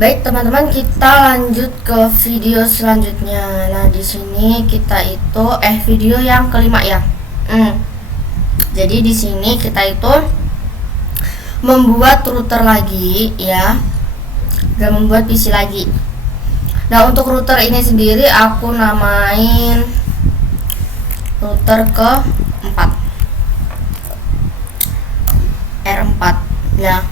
Baik teman-teman, kita lanjut ke video selanjutnya. Nah di sini kita itu video yang kelima ya. Jadi di sini kita itu membuat router lagi ya, dan membuat PC lagi. Nah untuk router ini sendiri aku namain router ke-4 R4. Nah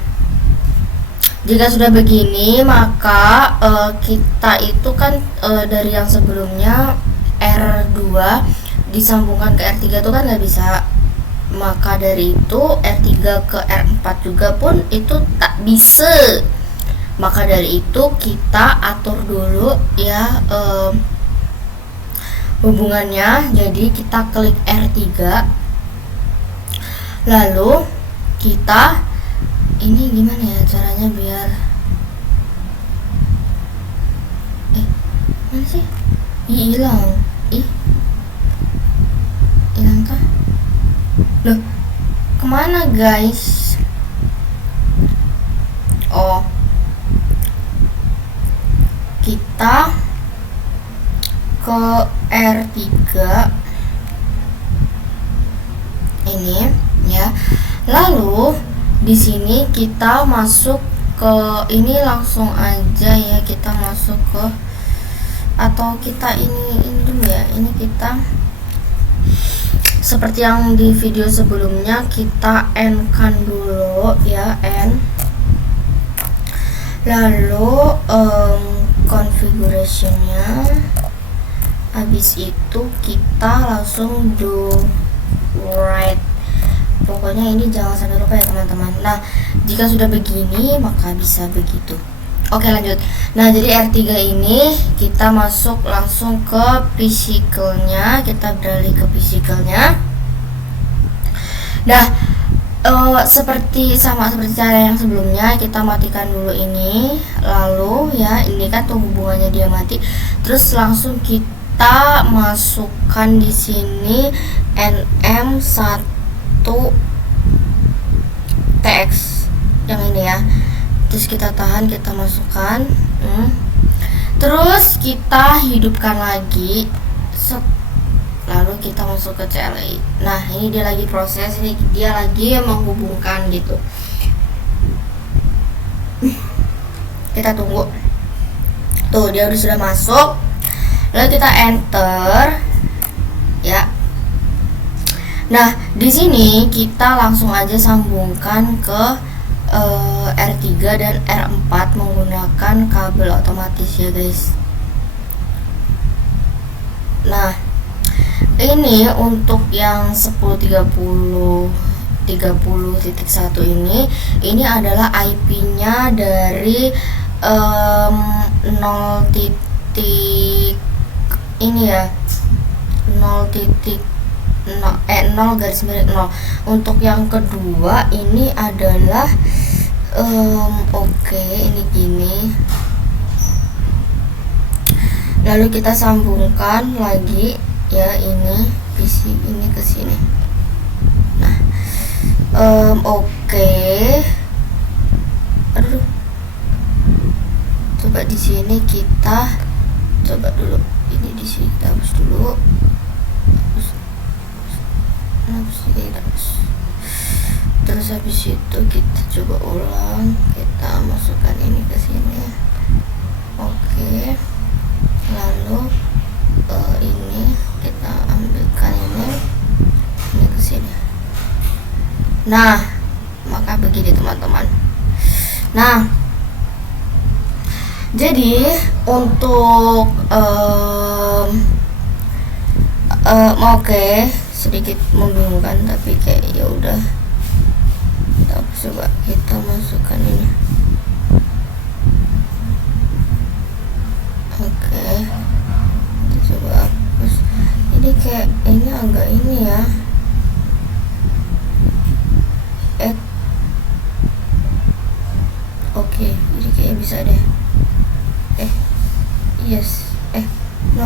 jika sudah begini maka kita itu kan dari yang sebelumnya R2 disambungkan ke R3 itu kan nggak bisa, maka dari itu R3 ke R4 juga pun itu tak bisa. Maka dari itu kita atur dulu ya hubungannya. Jadi kita klik R3, lalu kita ini gimana ya caranya biar mana sih hilang hilang kah loh, kemana guys? Oh, kita ke R3 ini ya, lalu di sini kita masuk ke ini langsung aja ya, kita masuk ke, atau kita ini dulu ya, ini kita seperti yang di video sebelumnya kita N kan dulu ya, N, lalu configurationnya, habis itu kita langsung do right. Pokoknya ini jangan sampai lupa ya teman-teman. Nah jika sudah begini maka bisa begitu. Oke lanjut. Nah jadi R3 ini kita masuk langsung ke physicalnya, kita beralih ke physicalnya. Nah seperti cara yang sebelumnya, kita matikan dulu ini, lalu ya ini kan tuh hubungannya dia mati, terus langsung kita masukkan di sini NM1 TX yang ini ya, terus kita tahan, kita masukkan, terus kita hidupkan lagi, lalu kita masuk ke CLI. Nah ini dia lagi proses, ini dia lagi menghubungkan gitu, kita tunggu tuh dia sudah masuk, lalu kita enter ya. Nah di sini kita langsung aja sambungkan ke R3 dan R4 menggunakan kabel otomatis ya guys. Nah ini untuk yang 10.30.30.1 ini adalah IP-nya dari 0 titik ini ya, 0.0 Untuk yang kedua ini adalah oke, ini gini, lalu kita sambungkan lagi ya, ini PC ini ke sini. Nah oke, aduh, coba di sini kita coba dulu, ini di sini kita hapus dulu, terus habis itu kita coba ulang, kita masukkan ini ke sini. Oke, lalu ini kita ambilkan ini ke sini. Nah maka begini teman-teman. Nah jadi untuk oke, sedikit membingungkan tapi kayak ya udah, coba kita masukkan ini. Oke, kita coba hapus ini, kayak ini agak ini ya, oke, jadi kayak bisa deh. Yes, no.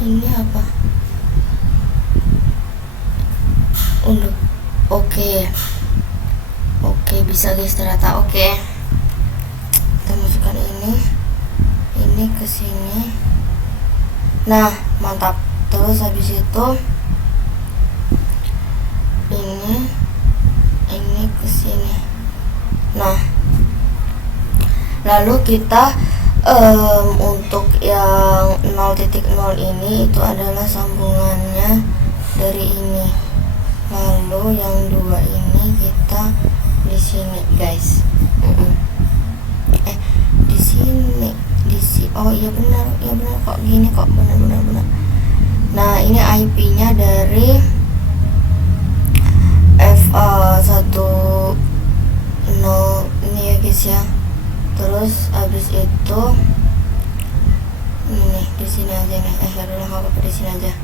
Ini apa? Oke, bisa guys ternyata. Oke, kita masukkan ini ke sini. Nah, mantap. Terus habis itu ini ke sini. Nah, lalu kita untuk yang 0.0 ini itu adalah sambungannya dari ini. Lalu yang 2 ini kita di sini guys. Di sini. Oh iya benar kok gini kok, benar. Nah, ini IP-nya dari FA10 ini ya guys ya. Terus habis itu ini di sini aja nih. Di sini aja.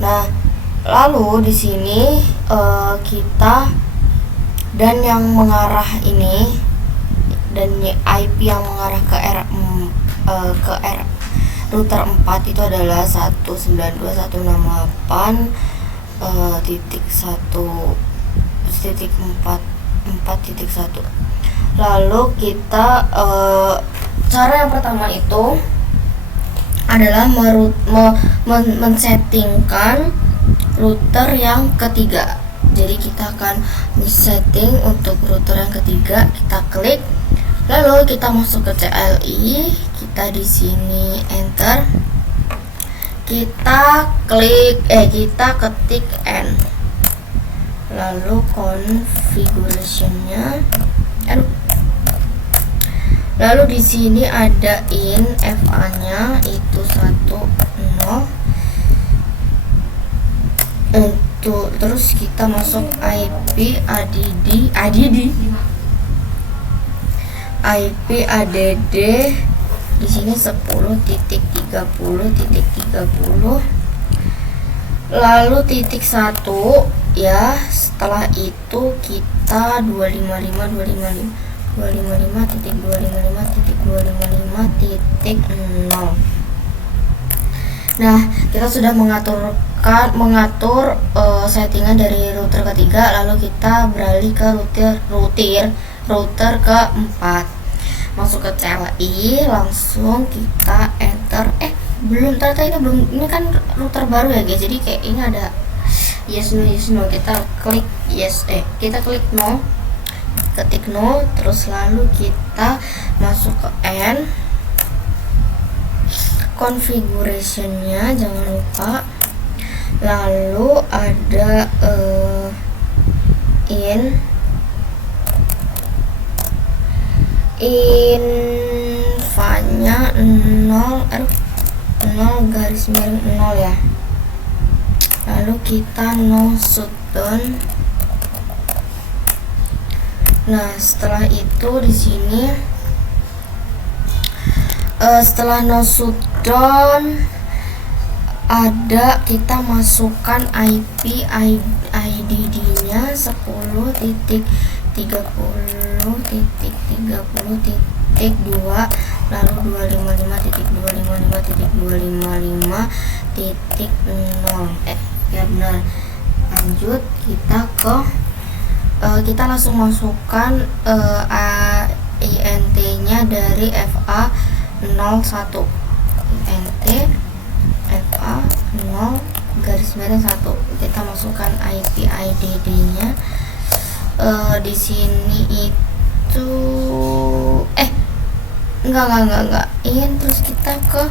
Nah, lalu di sini kita dan yang mengarah ini dan IP yang mengarah ke router 4 itu adalah 192.168.1.4.1. Lalu kita cara yang pertama itu adalah men-settingkan router yang ketiga. Jadi kita akan setting untuk router yang ketiga. Kita klik, lalu kita masuk ke CLI, kita di sini enter, kita ketik N, lalu configurationnya, lalu di sini ada in FA-nya itu 10. Terus kita masuk IP ADD di sini 10.30.30. Lalu titik 1 ya. Setelah itu kita 255.255.255.0. Nah, kita sudah mengatur settingan dari router ketiga. Lalu kita beralih ke router keempat. Masuk ke CLI, langsung kita enter. Belum, ternyata ini kan router baru ya guys. Jadi kayak ini ada yes no. Kita klik yes, kita klik no, ketik no, terus lalu kita masuk ke N, configurationnya jangan lupa. Lalu ada infanya 0 ya. Lalu kita no shutdown. Nah, setelah itu di sini setelah no shutdown ada kita masukkan IP IDD-nya 10.30.30.2, lalu 255.255.255.0. Ya benar. Lanjut kita ke kita langsung masukkan INT-nya dari FA01. INT FA0 kita masukkan IP IDD-nya di sini itu enggak ini. Terus kita ke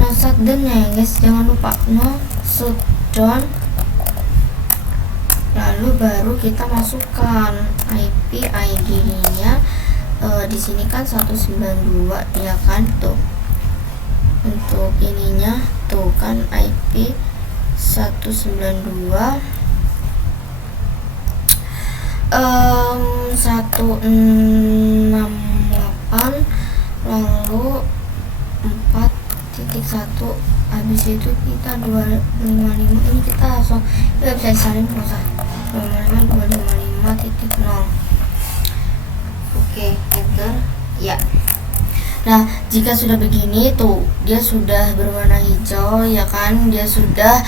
no shutdown ya guys, jangan lupa no shutdown. Lalu baru kita masukkan IP ID-nya di sini kan 192 ya kan, tuh untuk ininya tuh kan IP 192 168 lalu 4.1. habis itu kita 255 ini kita langsung bisa salin proses 255.0. Oke, enter ya. Nah, jika sudah begini tuh dia sudah berwarna hijau ya kan, dia sudah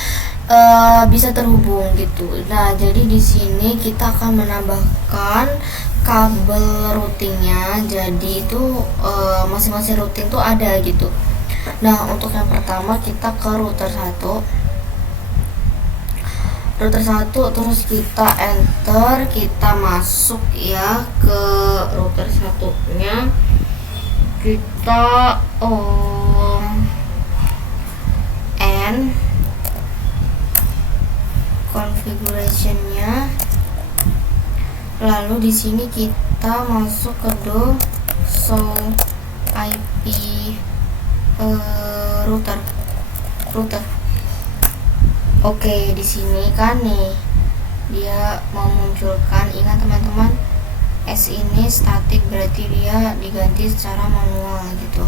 bisa terhubung gitu. Nah, jadi di sini kita akan menambahkan kabel routingnya, jadi itu masing-masing routing tuh ada gitu. Nah, untuk yang pertama kita ke router 1, terus kita enter, kita masuk ya ke router 1-nya, kita end configuration-nya, lalu di sini kita masuk ke show IP router. Oke, di sini kan nih dia memunculkan, ingat teman-teman, S ini static, berarti dia diganti secara manual gitu.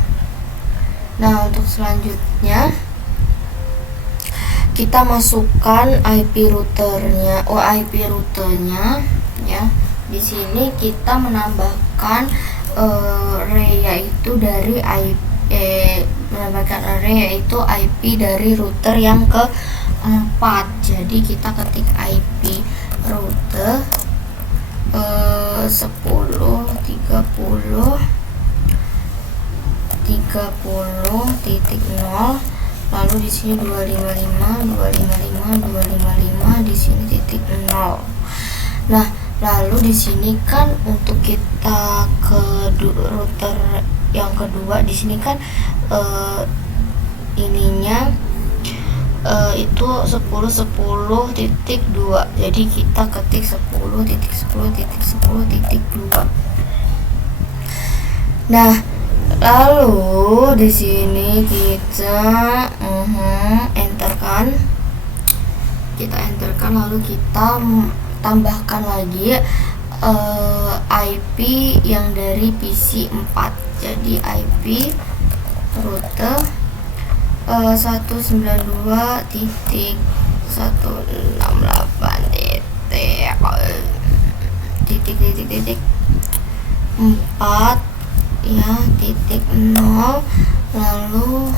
Nah, untuk selanjutnya kita masukkan IP routernya, IP rutenya ya. Di sini kita menambahkan array, yaitu dari menambahkan array, yaitu IP dari router yang keempat. Jadi kita ketik IP router 10.30.0, lalu di sini 255 di sini titik 0. Nah, lalu di sini kan untuk kita ke router yang kedua, di sini kan ininya itu 10.10.2. Jadi kita ketik 10.10.10.2. Nah, lalu di sini kita enterkan, lalu kita tambahkan lagi IP yang dari PC 4. Jadi IP router 192.168.4 ya, titik 0, lalu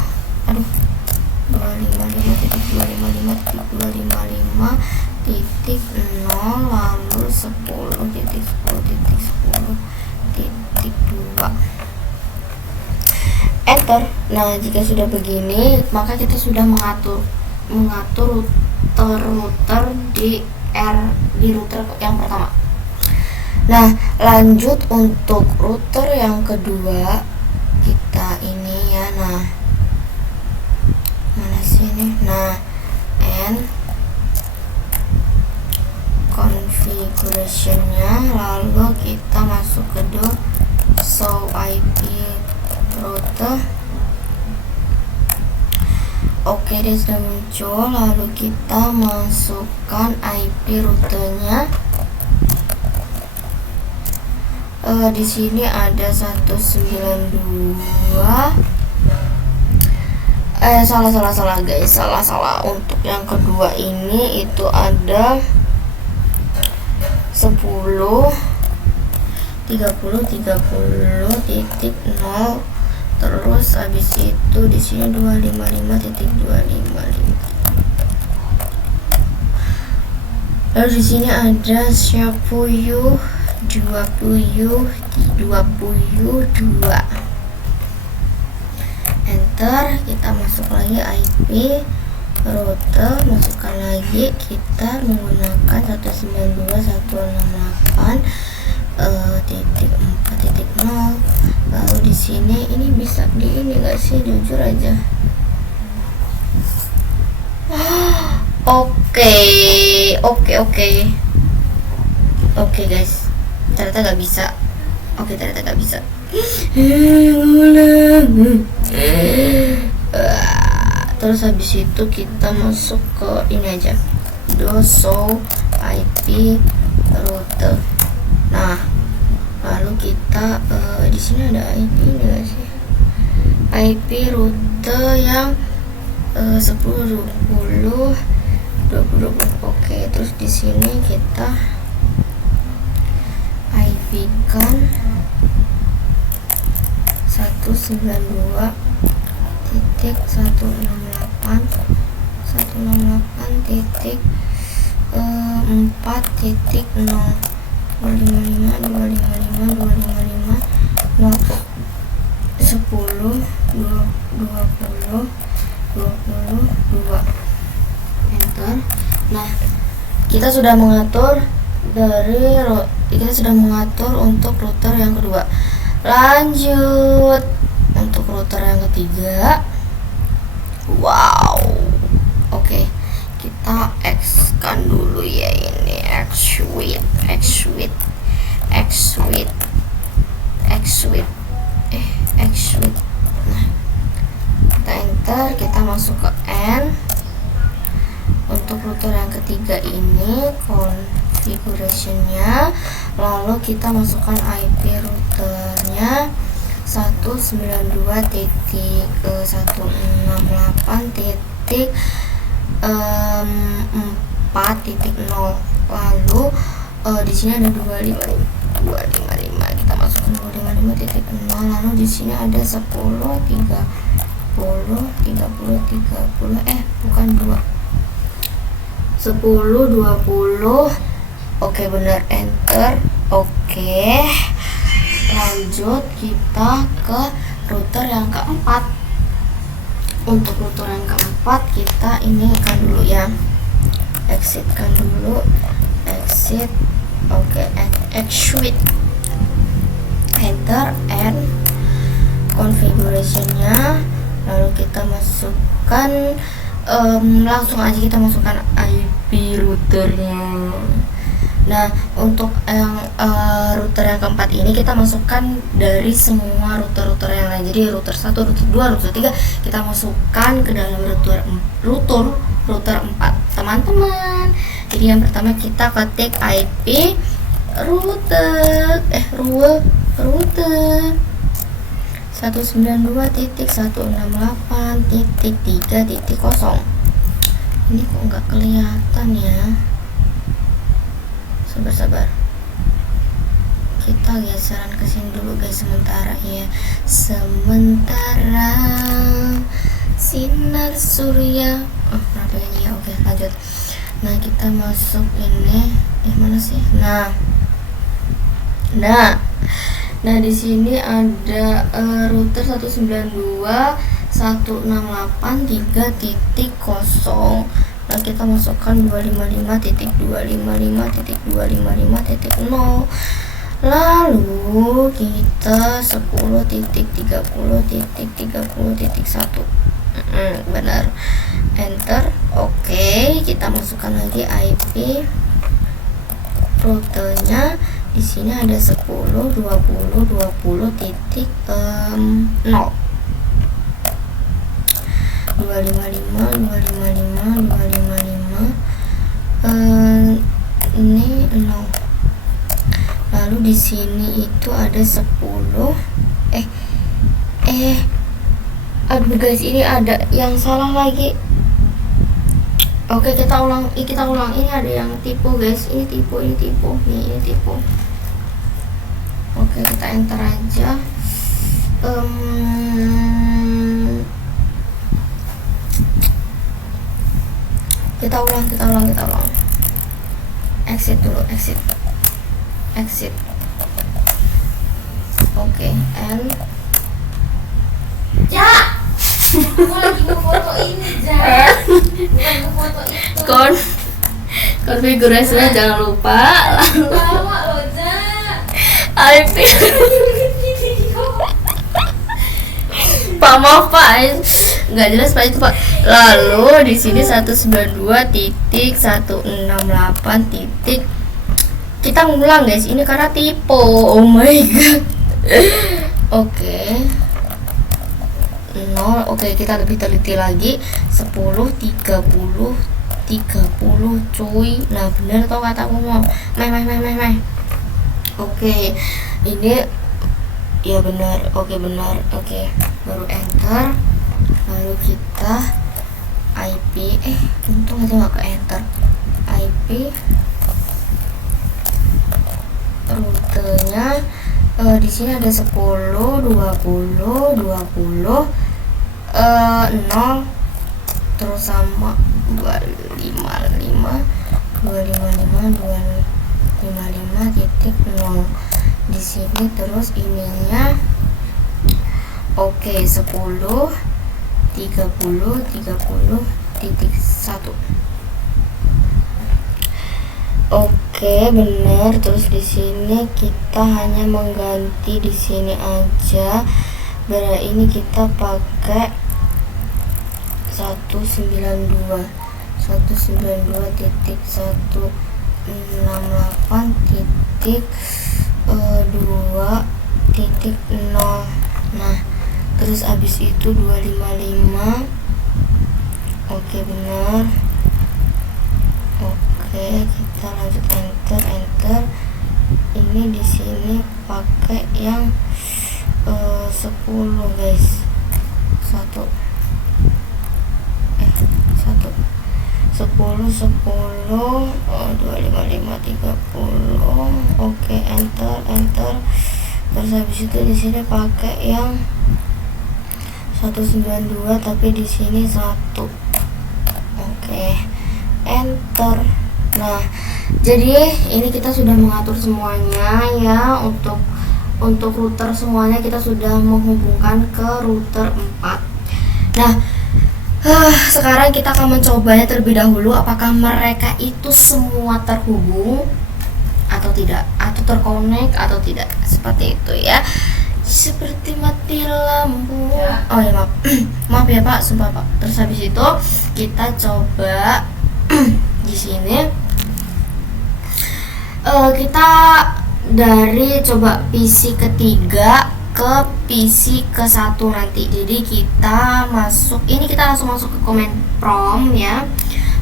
255.255.255.0, lalu 10.10.10.2. Enter. Nah, jika sudah begini, maka kita sudah mengatur router di router yang pertama. Nah, lanjut untuk router yang kedua, kita ini ya. Nah, mana sini? Nah, end configuration-nya, lalu kita masuk ke show IP router. Oke, dia sudah muncul. Lalu kita masukkan IP rutenya. Di sini ada 192. Salah guys, salah. Untuk yang kedua ini itu ada 10.30.30.0, terus habis itu di sini 255.255. Lalu di sini ada 10.20.22. Enter, kita masuk lagi IP router, masukkan lagi, kita menggunakan 192.168.4.0. Lalu di sini ini bisa di ini nggak sih, jujur aja. Oke guys, ternyata nggak bisa. Terus habis itu kita masuk ke ini aja, show IP router. Nah, lalu kita di sini ada IP ini nggak sih? IP router yang 10.20.20. Oke, terus di sini kita IP kan 192.168.4.0. 255 255 255 0 10 20 22 enter. Nah, kita sudah mengatur untuk router yang kedua. Lanjut untuk router yang ketiga. Wow. Oke, kita X kan dulu ya ini X suite. Nah, kita enter, kita masuk ke N. Untuk router yang ketiga ini configuration-nya, lalu kita masukkan IP routernya 192.168.4.0. lalu di sini ada 255, kita masukkan 255.0, lalu di sini ada 10 30 bukan 2 10 20. Oke, benar, enter. Oke, lanjut kita ke router yang keempat. Untuk router yang keempat kita ini kan dulu ya, exit. Oke, X suite, enter, and configuration-nya, lalu kita masukkan langsung aja kita masukkan IP routernya. Nah, untuk yang router yang keempat ini kita masukkan dari semua router yang lain. Jadi router 1, router 2, router 3 kita masukkan ke dalam router 4, teman-teman. Jadi yang pertama kita ketik IP router 192.168.3.0. Ini kok nggak kelihatan ya? Sabar. Kita geseran ke sini dulu guys sementara ya. Sementara sinar surya. Kenapa ini ya? Oke, lanjut. Nah, kita masuk ini. Mana sih? Nah, di sini ada router 192.168.3.0. Nah, kita masukkan 255.255.255.0. Lalu kita 10.30.30.1. Benar. Enter. Oke, kita masukkan lagi IP routernya. Di sini ada 10 20 20.0 255 ini 0. Lalu di sini itu ada 10. Aduh guys, ini ada yang salah lagi. Oke, kita ulang. Ini ada yang tipu guys. Ini tipu. Oke, kita enter aja. Kita ulang. Exit dulu, exit. Oke, and Aku lagi ngefoto ini, bukan ngefoto itu. Konfigurasinya jangan lupa. Bawa loh, IP. Pak, maaf Pak, nggak jelas Pak itu Pak. Lalu di sini 192.168. Kita ngulang guys, ini karena tipe. Oh my god. Oke. 0. Oke, kita lebih teliti lagi. 10 30 cuy. Nah, bener tau kataku mau. Meh. Oke. Ini ya benar. Oke, benar. Oke. Baru enter. Lalu kita IP. Untung aja nggak ke enter. IP rutenya di sini ada 10 20 0 terus sama 255 55.0 di sini. Terus ininya oke 10 30.1. Oke, benar. Terus di sini kita hanya mengganti di sini aja. Ini kita pakai 192.168.2.0. Nah, terus habis itu 255. Oke, benar. Oke, kita lanjut enter. Ini di sini pakai yang 10 guys. 10 255 30. Oke, enter. Terus habis itu di sini pakai yang 192 tapi di sini 1. Oke, enter. Nah, jadi ini kita sudah mengatur semuanya ya. Untuk router semuanya kita sudah menghubungkan ke router 4. Nah, sekarang kita akan mencobanya terlebih dahulu apakah mereka itu semua terhubung atau tidak, atau terkonek atau tidak, seperti itu ya. Seperti mati lampu. Oh ya, maaf. Maaf ya Pak, sumpah Pak. Terus habis itu kita coba di sini kita dari coba PC ketiga ke PC ke 1 nanti. Jadi kita masuk, ini kita langsung masuk ke command prompt ya.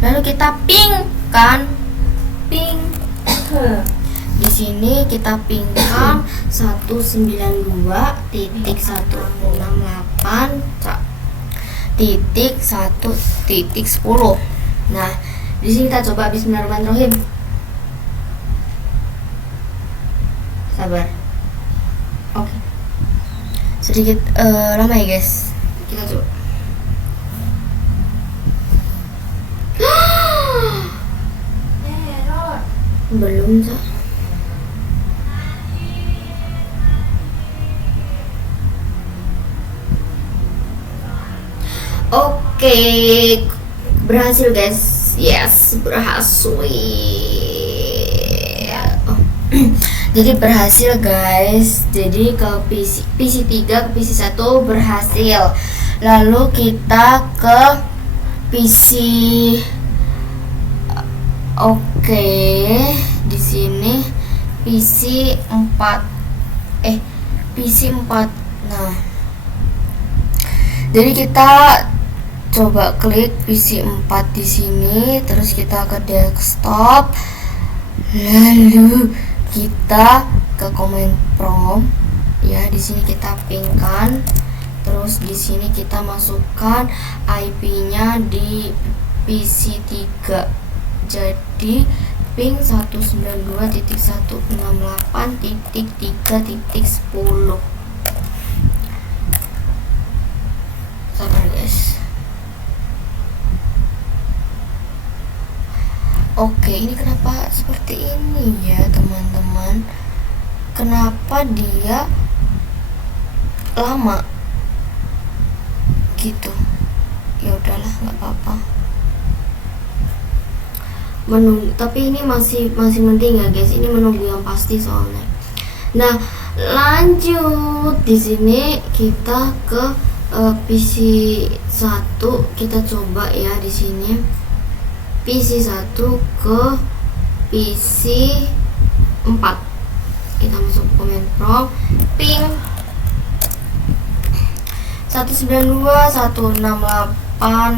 Lalu kita ping. Di sini kita pingkan 192.168.1.10. Nah, di sini kita coba bismillahirrahmanirrahim. Sabar. Oke. Sedikit lama ya guys. Kita coba. Error. Belum Sa. Oke, berhasil guys. Yes, berhasil. Oh. Jadi berhasil guys. Jadi ke PC 3 ke PC 1 berhasil. Lalu kita ke PC. Oke, di sini PC 4. PC 4. Nah, jadi kita coba klik PC 4 di sini, terus kita ke desktop. Lalu kita ke command prompt ya. Di sini kita pingkan, terus di sini kita masukkan IP-nya di PC 3. Jadi ping 192.168.3.10. Sabar guys. Oke, ini kenapa seperti ini ya teman-teman? Kenapa dia lama gitu? Ya udahlah, nggak apa-apa. Menunggu, tapi ini masih mending ya guys. Ini menunggu yang pasti soalnya. Nah, lanjut di sini kita ke PC 1. Kita coba ya di sini. PC 1 ke PC 4. Kita masuk command prompt, ping 192.168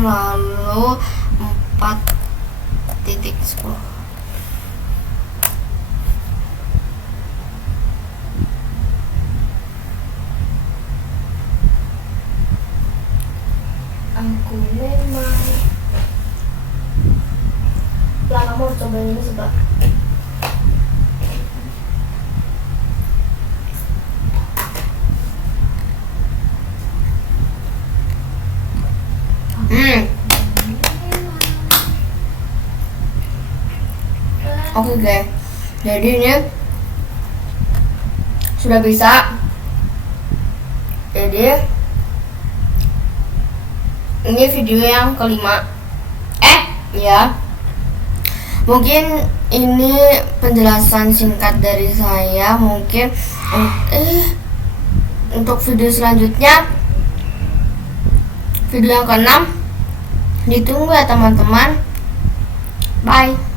lalu 4.10. Aku memang lah, kamu harus cobain ini sebab Oke guys, Jadi ini sudah bisa. Jadi ini video yang kelima. Ya. Mungkin ini penjelasan singkat dari saya. Mungkin untuk video selanjutnya, video yang ke-6 ditunggu ya teman-teman. Bye.